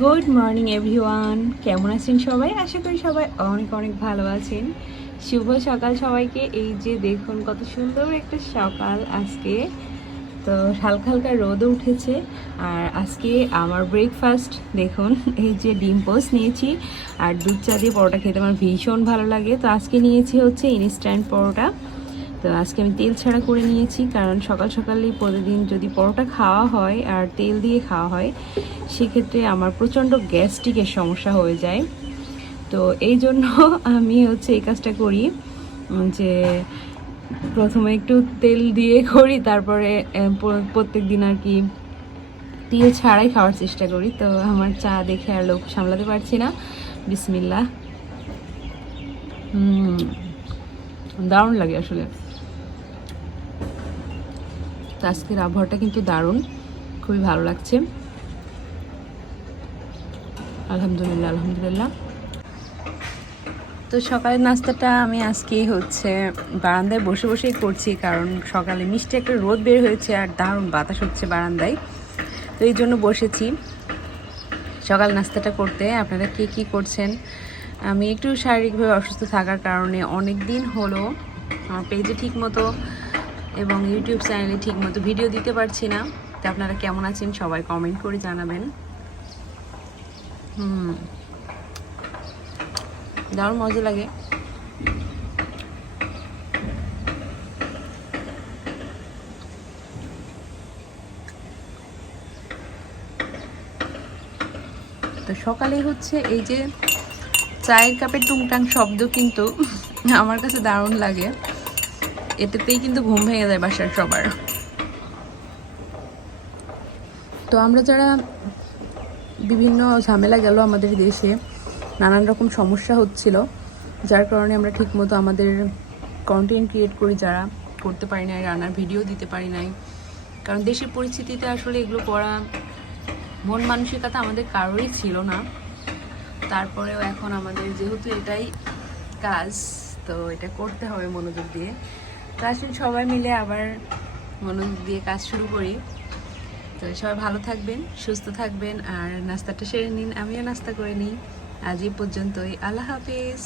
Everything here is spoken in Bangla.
গুড মর্নিং এভরিওয়ান কেমন আছেন সবাই? আশা করি সবাই অনেক অনেক ভালো আছেন। শুভ সকাল সবাইকে। এই যে দেখুন, কত সুন্দর একটা সকাল আজকে। তো হালকা হালকা রোদও উঠেছে। আর আজকে আমার ব্রেকফাস্ট দেখুন, এই যে ডিম পোস্ট নিয়েছি। আর দুধ চা দিয়ে পরোটা খেতে আমার ভীষণ ভালো লাগে। তো আজকে নিয়েছি হচ্ছে ইনস্ট্যান্ট পরোটা। তো আজকে আমি তেল ছাড়া করে নিয়েছি, কারণ সকাল সকালেই প্রতিদিন যদি পরোটা খাওয়া হয় আর তেল দিয়ে খাওয়া হয়, সেক্ষেত্রে আমার প্রচণ্ড গ্যাস্ট্রিকের সমস্যা হয়ে যায়। তো এই জন্য আমি হচ্ছে এই কাজটা করি যে প্রথমে একটু তেল দিয়ে করি, তারপরে প্রত্যেক দিন আর কি তেল ছাড়াই খাওয়ার চেষ্টা করি। তো আমার চা দেখে আর লোক সামলাতে পারছি না। বিসমিল্লা দারুণ লাগে আসলে। তো আজকের আবহাওয়াটা কিন্তু দারুণ। খুবই ভালো লাগছে। আলহামদুলিল্লাহ আলহামদুলিল্লাহ। তো সকালের নাস্তাটা আমি আজকে হচ্ছে বারান্দায় বসে বসেই করছি, কারণ সকালে মিষ্টি একটা রোদ বের হয়েছে আর দারুণ বাতাস হচ্ছে বারান্দায়। তো এই জন্য বসেছি। সকাল নাস্তাটা করতে আপনারা কে কী করছেন? আমি একটু শারীরিকভাবে অসুস্থ থাকার কারণে অনেক দিন হলো আমার পেজে ঠিক মতো এবং ইউটিউব চ্যানেলে ঠিক মতো ভিডিও দিতে পারছি না। তো আপনারা কেমন আছেন সবাই কমেন্ট করে জানাবেন। হুম। দারুণ মজা লাগে। তো সকালে হচ্ছে এই যে চায়ের কাপের টুংটাং শব্দ কিন্তু আমার কাছে দারুণ লাগে। এটাতেই কিন্তু ঘুম ভেঙে যায় বাসার সবার। তো আমরা যারা বিভিন্ন ঝামেলা গেল আমাদের দেশে, নানান রকম সমস্যা হচ্ছিল, যার কারণে আমরা ঠিকমতো আমাদের কন্টেন্ট ক্রিয়েট করি যারা, করতে পারি নাই, রান্নার ভিডিও দিতে পারি নাই। কারণ দেশের পরিস্থিতিতে আসলে এগুলো করা, মন মানসিকতা আমাদের কারোরই ছিল না। তারপরেও এখন আমাদের যেহেতু এটাই কাজ, তো এটা করতে হবে মনোযোগ দিয়ে। তো আসুন সবাই মিলে আবার মনোযোগ দিয়ে কাজ শুরু করি। তো সবাই ভালো থাকবেন, সুস্থ থাকবেন, আর নাস্তাটা সেরে নিন। আমিও নাস্তা করে নিই। আজ এই পর্যন্তই। আল্লাহ হাফিজ।